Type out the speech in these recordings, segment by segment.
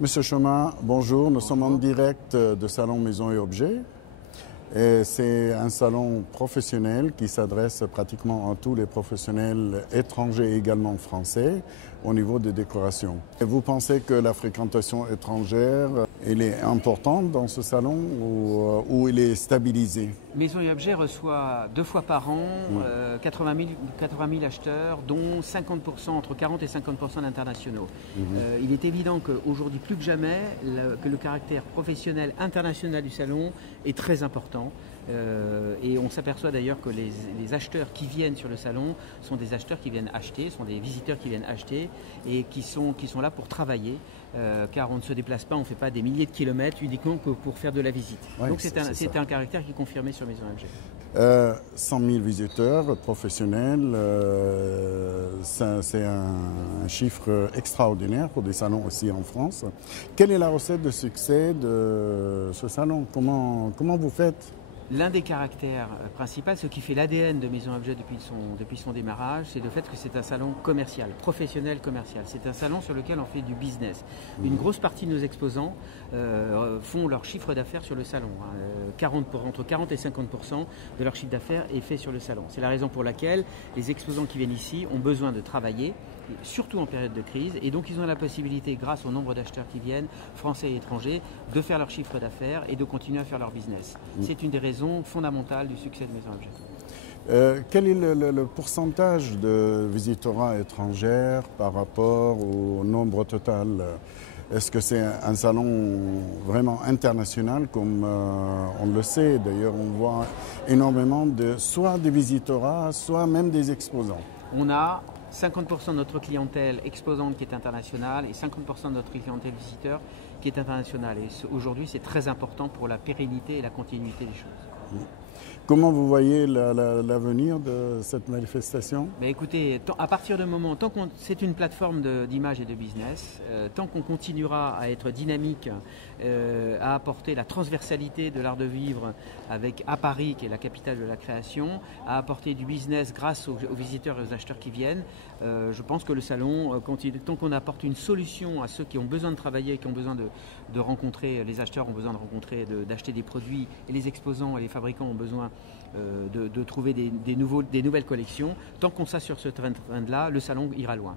Monsieur Chemin, bonjour. Nous sommes en direct de Salon Maison et Objets. Et c'est un salon professionnel qui s'adresse pratiquement à tous les professionnels étrangers et également français au niveau des décorations. Et vous pensez que la fréquentation étrangère, elle est importante dans ce salon ou elle est stabilisée? Maison et Objets reçoit 2 fois par an 80 000 acheteurs, dont 50%, entre 40 et 50% d'internationaux. Il est évident qu'aujourd'hui, plus que jamais, que le caractère professionnel international du salon est très important. Et on s'aperçoit d'ailleurs que les acheteurs qui viennent sur le salon sont des acheteurs qui viennent acheter, sont des visiteurs qui viennent acheter et qui sont là pour travailler, car on ne se déplace pas, on ne fait pas des milliers de kilomètres uniquement que pour faire de la visite. Ouais, donc c'est un caractère qui est confirmé sur Maison et Objets. 100 000 visiteurs professionnels, c'est un chiffre extraordinaire pour des salons aussi en France. Quelle est la recette de succès de ce salon? Comment vous faites? L'un des caractères principaux, ce qui fait l'ADN de Maison Objet depuis son démarrage, c'est le fait que c'est un salon commercial, professionnel commercial. C'est un salon sur lequel on fait du business. Une grosse partie de nos exposants font leur chiffre d'affaires sur le salon. Entre 40 et 50% de leur chiffre d'affaires est fait sur le salon. C'est la raison pour laquelle les exposants qui viennent ici ont besoin de travailler, surtout en période de crise, et donc ils ont la possibilité, grâce au nombre d'acheteurs qui viennent, français et étrangers, de faire leur chiffre d'affaires et de continuer à faire leur business. C'est une des raisons fondamentales du succès de Maison Objet. Quel est le pourcentage de visiteurs étrangers par rapport au nombre total? Est-ce que c'est un salon vraiment international comme on le sait? D'ailleurs, on voit énormément soit des visiteurs, soit même des exposants. On a 50% de notre clientèle exposante qui est internationale et 50% de notre clientèle visiteur qui est internationale. Et aujourd'hui, c'est très important pour la pérennité et la continuité des choses. Comment vous voyez l'avenir de cette manifestation? Écoutez, à partir du moment, c'est une plateforme d'image et de business, tant qu'on continuera à être dynamique, à apporter la transversalité de l'art de vivre à Paris, qui est la capitale de la création, à apporter du business grâce aux visiteurs et aux acheteurs qui viennent, je pense que le salon, tant qu'on apporte une solution à ceux qui ont besoin de travailler, qui ont besoin de rencontrer, les acheteurs ont besoin de rencontrer, d'acheter des produits, et les exposants et les fabricants ont besoin de trouver des nouvelles collections. Tant qu'on s'assure ce train-là, le salon ira loin.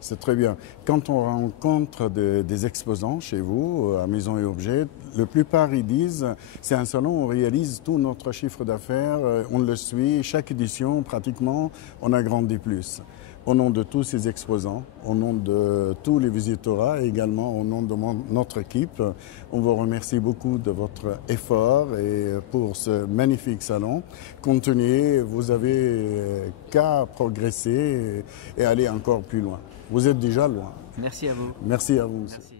C'est très bien. Quand on rencontre des exposants chez vous, à Maison et Objets, la plupart ils disent c'est un salon où on réalise tout notre chiffre d'affaires, on le suit, chaque édition pratiquement, on a grandi plus. Au nom de tous ces exposants, au nom de tous les visiteurs et également au nom de notre équipe, on vous remercie beaucoup de votre effort et pour ce magnifique salon. Continuez, vous avez qu'à progresser et aller encore plus loin. Vous êtes déjà loin. Merci à vous. Merci à vous. Merci.